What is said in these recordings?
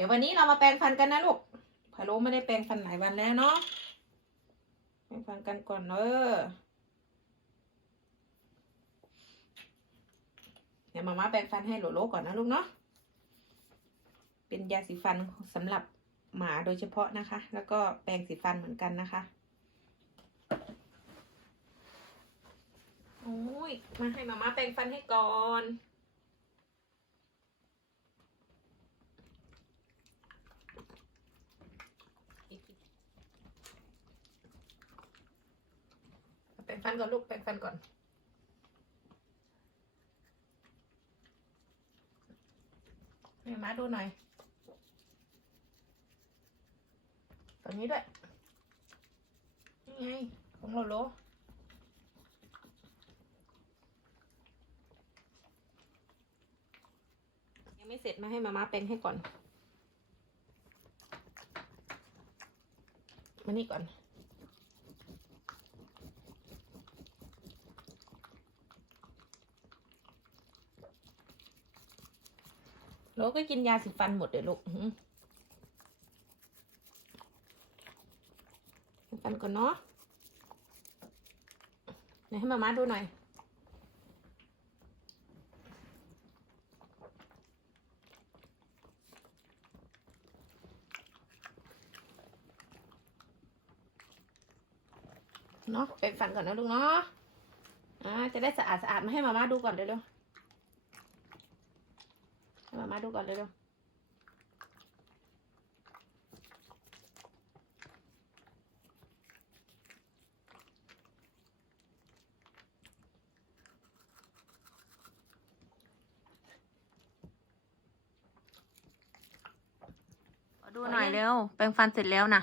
ดี๋ยววันนี้เรามาแปรงฟันกันนะลูกพะโล้ไม่ได้แปรงฟันหลายวันแล้วเนาะแปรงฟันกันก่อนเนอะเดี๋ยวมาม่าแปรงฟันให้โหลโลก่อนนะลูกเนาะ เป็นยาสีฟันสำหรับหมาโดยเฉพาะนะคะ แล้วก็แปรงสีฟันเหมือนกันนะคะโอ้ย มาให้มาม่าแปรงฟันให้ก่อน แปรงฟันก่อนลูกแปรงฟันก่อน ให้มาดูหน่อยตรงนี้ด้วย นี่ไงของโลโลยังไม่เสร็จมาให้มาม่าแปรงให้ก่อน มานี่ก่อน โลก็กินยาสีฟันหมดเลยลูกฟันก่อนเนาะไหนให้มาม่าดูหน่อย เนาะไปฟันก่อนนะลูกเนาะอ่าจะได้สะอาดสะอาดมาให้มาม่าดูก่อนเร็วๆให้ มามาดูก่อนเร็วขอดูหน่อยเร็ว แปรงฟันเสร็จแล้วนะ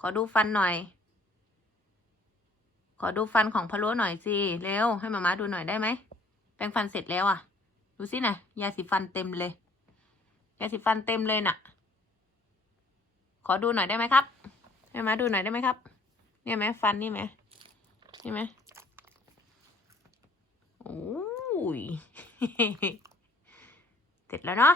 ขอดูฟันหน่อย ขอดูฟันของพะโล้หน่อยสิ เร็ว ให้มาม่าดูหน่อยได้ไหม แปรงฟันเสร็จแล้วอะ ดูสินะยาสีฟันเต็มเลย ยาสีฟันเต็มเลยน่ะ ขอดูหน่อยได้ไหมครับให้มาดูหน่อยได้ไหมครับ เนี่ยไหมฟันนี่ไหมนี่ไหมโอ้ยเสร็จแล้วเนาะ